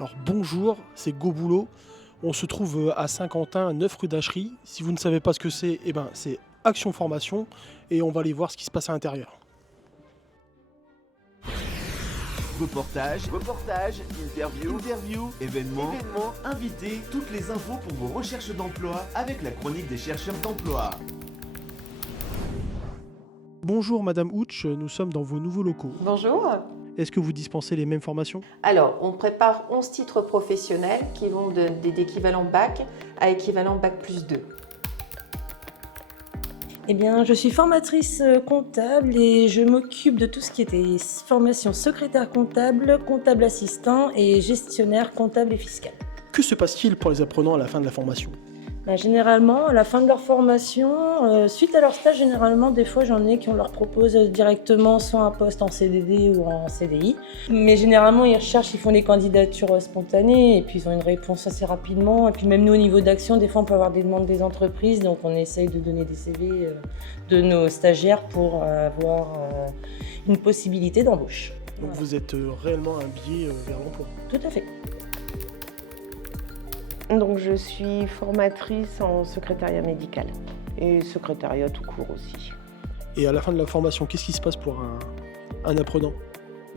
Alors bonjour, c'est Go Boulot. On se trouve à Saint-Quentin, 9 rue d'Achery. Si vous ne savez pas ce que c'est, c'est Action Formation et on va aller voir ce qui se passe à l'intérieur. Reportage, interview, événements, invités, toutes les infos pour vos recherches d'emploi avec la chronique des chercheurs d'emploi. Bonjour Madame Ouch, nous sommes dans vos nouveaux locaux. Bonjour. Est-ce que vous dispensez les mêmes formations? Alors, on prépare 11 titres professionnels qui vont d'équivalent bac à équivalent bac plus 2. Eh bien, je suis formatrice comptable et je m'occupe de tout ce qui était formation secrétaire comptable, comptable assistant et gestionnaire comptable et fiscal. Que se passe-t-il pour les apprenants à la fin de la formation? Généralement, à la fin de leur formation, suite à leur stage, généralement, des fois, j'en ai qui on leur propose directement soit un poste en CDD ou en CDI. Mais généralement, ils recherchent, ils font des candidatures spontanées et puis ils ont une réponse assez rapidement. Et puis même nous, au niveau d'action, des fois, on peut avoir des demandes des entreprises. Donc, on essaye de donner des CV de nos stagiaires pour avoir une possibilité d'embauche. Donc vous êtes réellement un biais vers l'emploi? Tout à fait. Donc je suis formatrice en secrétariat médical et secrétariat tout court aussi. Et à la fin de la formation, qu'est-ce qui se passe pour un apprenant?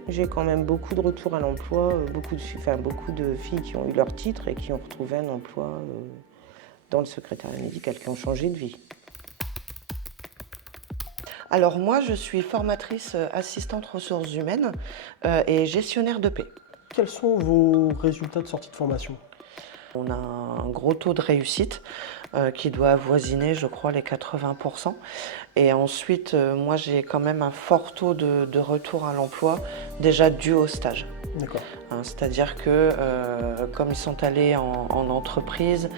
J'ai quand même beaucoup de retours à l'emploi, beaucoup de filles qui ont eu leur titre et qui ont retrouvé un emploi dans le secrétariat médical, qui ont changé de vie. Alors moi, je suis formatrice assistante ressources humaines et gestionnaire de paie. Quels sont vos résultats de sortie de formation? On a un gros taux de réussite qui doit avoisiner, je crois, les 80%. Et ensuite, moi, j'ai quand même un fort taux de retour à l'emploi, déjà dû au stage. D'accord. C'est-à-dire que comme ils sont allés en entreprise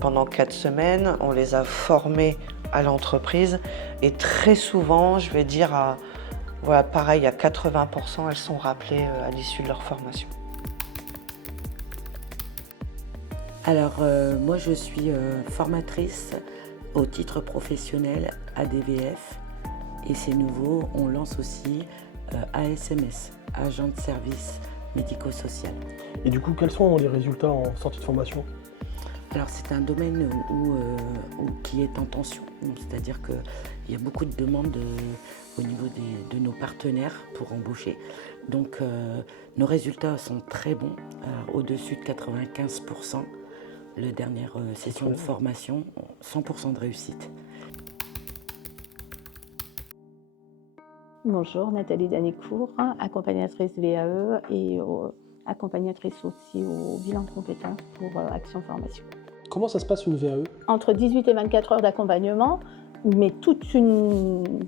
pendant 4 semaines, on les a formés à l'entreprise. Et très souvent, je vais dire, pareil, à 80%, elles sont rappelées à l'issue de leur formation. Alors, moi, je suis formatrice au titre professionnel ADVF et c'est nouveau, on lance aussi ASMS, agent de service médico-social. Et du coup, quels sont les résultats en sortie de formation? Alors, c'est un domaine qui est en tension, c'est-à-dire qu'il y a beaucoup de demandes au niveau de nos partenaires pour embaucher. Donc, nos résultats sont très bons, au-dessus de 95%. La dernière session de formation, 100% de réussite. Bonjour, Nathalie Danicourt, accompagnatrice VAE et accompagnatrice aussi au bilan de compétences pour Action Formation. Comment ça se passe une VAE? Entre 18 et 24 heures d'accompagnement, mais toute une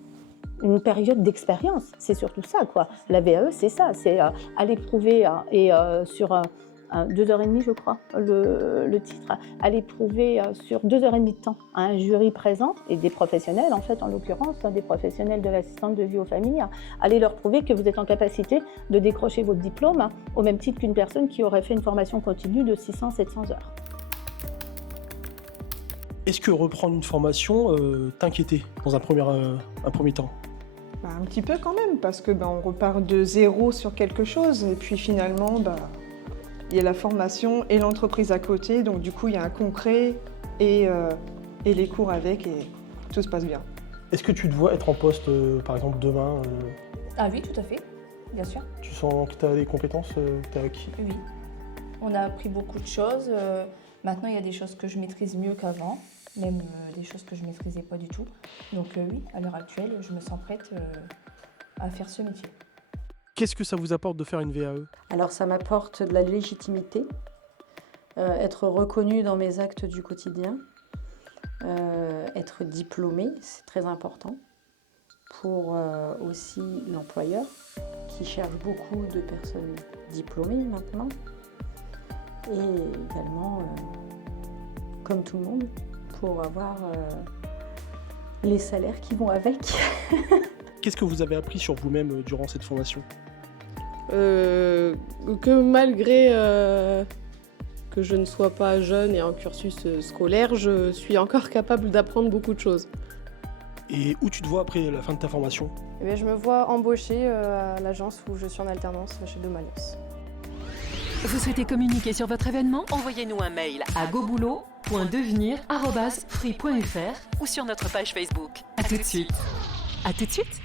période d'expérience, c'est surtout ça, quoi. La VAE, c'est ça, c'est aller prouver sur 2h30, je crois, le titre, aller prouver sur 2h30 de temps à un jury présent et des professionnels, en fait, en l'occurrence, des professionnels de l'assistante de vie aux familles, aller leur prouver que vous êtes en capacité de décrocher votre diplôme au même titre qu'une personne qui aurait fait une formation continue de 600-700 heures. Est-ce que reprendre une formation t'inquiétait dans un premier temps? Un petit peu quand même, parce que on repart de zéro sur quelque chose et puis finalement, il y a la formation et l'entreprise à côté, donc du coup il y a un concret et les cours avec et tout se passe bien. Est-ce que tu te vois être en poste, par exemple, demain Ah oui, tout à fait, bien sûr. Tu sens que tu as des compétences que tu as acquises? Oui, on a appris beaucoup de choses. Maintenant, il y a des choses que je maîtrise mieux qu'avant, même des choses que je ne maîtrisais pas du tout. Donc oui, à l'heure actuelle, je me sens prête à faire ce métier. Qu'est-ce que ça vous apporte de faire une VAE? Alors ça m'apporte de la légitimité, être reconnue dans mes actes du quotidien, être diplômée, c'est très important pour aussi l'employeur qui cherche beaucoup de personnes diplômées maintenant et également, comme tout le monde, pour avoir les salaires qui vont avec. Qu'est-ce que vous avez appris sur vous-même durant cette formation? Que malgré que je ne sois pas jeune et en cursus scolaire, je suis encore capable d'apprendre beaucoup de choses. Et où tu te vois après la fin de ta formation? Je me vois embauchée à l'agence où je suis en alternance chez Domalios. Vous souhaitez communiquer sur votre événement? Envoyez-nous un mail à goboulot.devenir@free.fr ou sur notre page Facebook. À tout de suite. À tout de suite.